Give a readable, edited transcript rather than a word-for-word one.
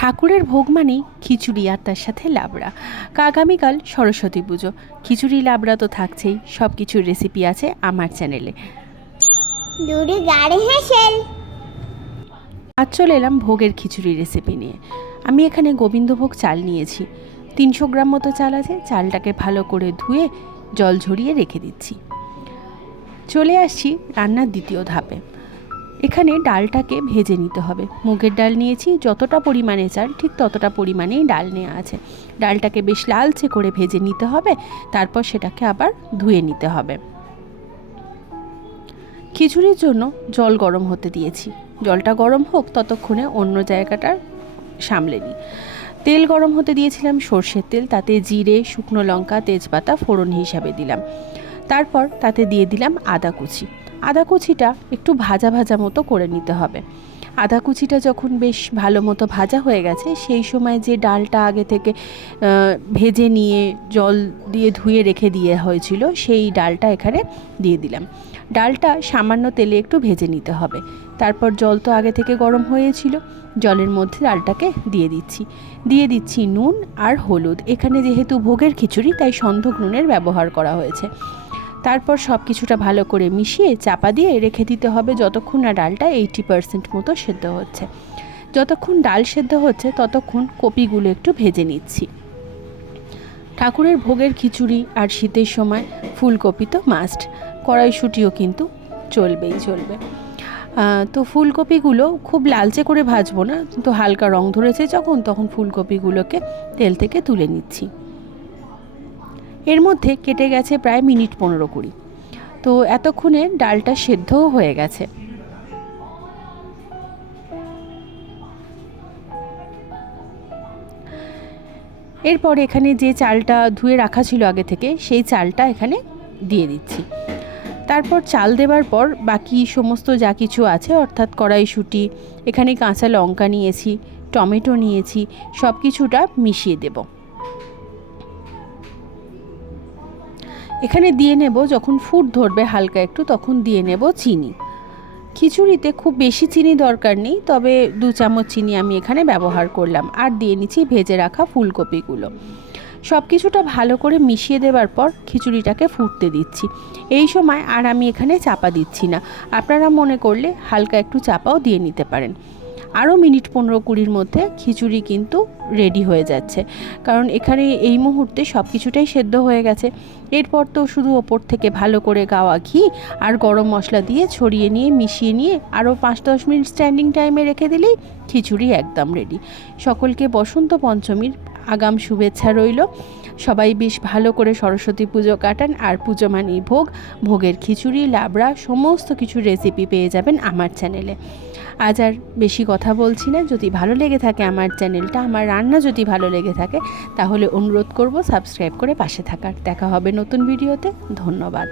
ঠাকুরের ভোগ মানেই খিচুড়ি আর তার সাথে লাবড়া। আগামীকাল সরস্বতী পুজো, খিচুড়ি লাবড়া তো থাকছেই। সব কিছুর রেসিপি আছে আমার চ্যানেলে। আজ চলে এলাম ভোগের খিচুড়ি রেসিপি নিয়ে। আমি এখানে গোবিন্দভোগ চাল নিয়েছি, 300 গ্রাম মতো চাল আছে। চালটাকে ভালো করে ধুয়ে জল ঝরিয়ে রেখে দিচ্ছি। চলে আসছি রান্নার দ্বিতীয় ধাপে। এখানে ডালটাকে ভেজে নিতে হবে। মুগের ডাল নিয়েছি, যতটা পরিমাণে চাল ঠিক ততটা পরিমাণেই ডাল নেওয়া আছে। ডালটাকে বেশ লালচে করে ভেজে নিতে হবে, তারপর সেটাকে আবার ধুয়ে নিতে হবে। খিচুড়ির জন্য জল গরম হতে দিয়েছি। জলটা গরম হোক, ততক্ষণে অন্য জায়গাটা সামলে নিই। তেল গরম হতে দিয়েছিলাম সর্ষের তেল, তাতে জিরে, শুকনো লঙ্কা, তেজপাতা ফোড়ন হিসাবে দিলাম। তারপর তাতে দিয়ে দিলাম আদা কুচি। আদা কুচিটা একটু ভাজা ভাজা মতো করে নিতে হবে। আদা কুচিটা যখন বেশ ভালো মতো ভাজা হয়ে গেছে, সেই সময় যে ডালটা আগে থেকে ভেজে নিয়ে জল দিয়ে ধুয়ে রেখে দিয়ে হয়েছিল, সেই ডালটা এখানে দিয়ে দিলাম। ডালটা সামান্য তেলে একটু ভেজে নিতে হবে। তারপর জল তো আগে থেকে গরম হয়েছিল, জলের মধ্যে ডালটাকে দিয়ে দিচ্ছি নুন আর হলুদ। এখানে যেহেতু ভোগের খিচুড়ি, তাই সন্ধক নুনের ব্যবহার করা হয়েছে। তারপর সব কিছুটা ভালো করে মিশিয়ে চাপা দিয়ে রেখে দিতে হবে যতক্ষণ না ডালটা 80% মতো সেদ্ধ হচ্ছে। যতক্ষণ ডাল সেদ্ধ হচ্ছে ততক্ষণ কপিগুলো একটু ভেজে নিচ্ছি। ঠাকুরের ভোগের খিচুড়ি আর শীতের সময় ফুলকপি তো মাস্ট, কড়াইশুঁটিও কিন্তু চলবে। তো ফুলকপিগুলো খুব লালচে করে ভাজবো না, কিন্তু হালকা রং ধরেছে যখন, তখন ফুলকপিগুলোকে তেল থেকে তুলে নিচ্ছি। এর মধ্যে কেটে গেছে প্রায় মিনিট 15-20। তো এতক্ষণে ডালটা সেদ্ধও হয়ে গেছে। এরপর এখানে যে চালটা ধুয়ে রাখা ছিল আগে থেকে, সেই চালটা এখানে দিয়ে দিচ্ছি। তারপর চাল দেওয়ার পর বাকি সমস্ত যা কিছু আছে, অর্থাৎ কড়াইশুঁটি, এখানে কাঁচা লঙ্কা নিয়েছি, টমেটো নিয়েছি, সব কিছুটা মিশিয়ে দেব। এখানে দিয়ে নেব, যখন ফুট ধরবে হালকা একটু, তখন দিয়ে নেব চিনি। খিচুড়িতে খুব বেশি চিনি দরকার নেই, তবে 2 চামচ চিনি আমি এখানে ব্যবহার করলাম। আর দিয়ে নিচ্ছি ভেজে রাখা ফুলকপিগুলো। সব কিছুটা ভালো করে মিশিয়ে দেওয়ার পর খিচুড়িটাকে ফুটতে দিচ্ছি। এই সময় আর আমি এখানে চাপা দিচ্ছি না, আপনারা মনে করলে হালকা একটু চাপাও দিয়ে নিতে পারেন। আরও মিনিট 15-20 মধ্যে খিচুড়ি কিন্তু রেডি হয়ে যাচ্ছে, কারণ এখানে এই মুহূর্তে সব কিছুটাই সেদ্ধ হয়ে গেছে। এরপর তো শুধু ওপর থেকে ভালো করে গাওয়া ঘি আর গরম মশলা দিয়ে ছড়িয়ে নিয়ে মিশিয়ে নিয়ে আরও 5-10 মিনিট স্ট্যান্ডিং টাইমে রেখে দিলেই খিচুড়ি একদম রেডি। সকলকে বসন্ত পঞ্চমীর আগাম শুভেচ্ছা রইল। সবাই বেশ ভালো করে সরস্বতী পুজো কাটান। আর পুজো মানেই ভোগ, ভোগের খিচুড়ি, লাবড়া সমস্ত কিছু রেসিপি পেয়ে যাবেন আমার চ্যানেলে। আজ আর বেশি কথা বলছি না। যদি ভালো লেগে থাকে আমার চ্যানেলটা, আমার রান্না যদি ভালো লেগে থাকে, তাহলে অনুরোধ করব সাবস্ক্রাইব করে পাশে থাকার। দেখা হবে নতুন ভিডিওতে। ধন্যবাদ।